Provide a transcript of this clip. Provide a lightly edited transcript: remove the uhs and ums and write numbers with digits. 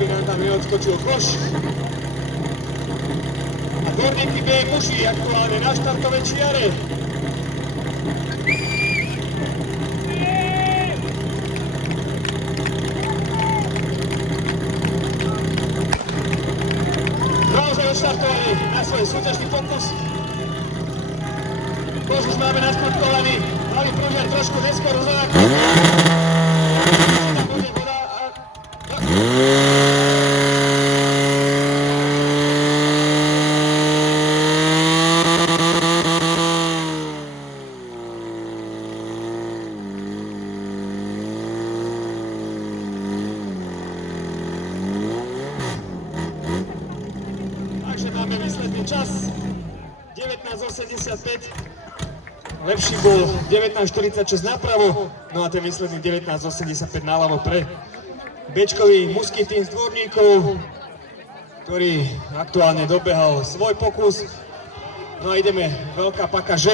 aby nám tam neodskočil koš. A dvorníky B muži aktuálne na štartovej čiare. Naozaj odštartovali na svoj súťažný pokus. Kož už máme naskrutovaný, malý prúžer trošku neskôr uzák. Takže máme výsledný čas 19.85. Lepší bol 19.46 napravo, no a ten výsledný 19.85 naľavo pre Bčkový mužský tým z Dvorníkov, ktorý aktuálne dobehal svoj pokus. No a ideme, veľká paka žen.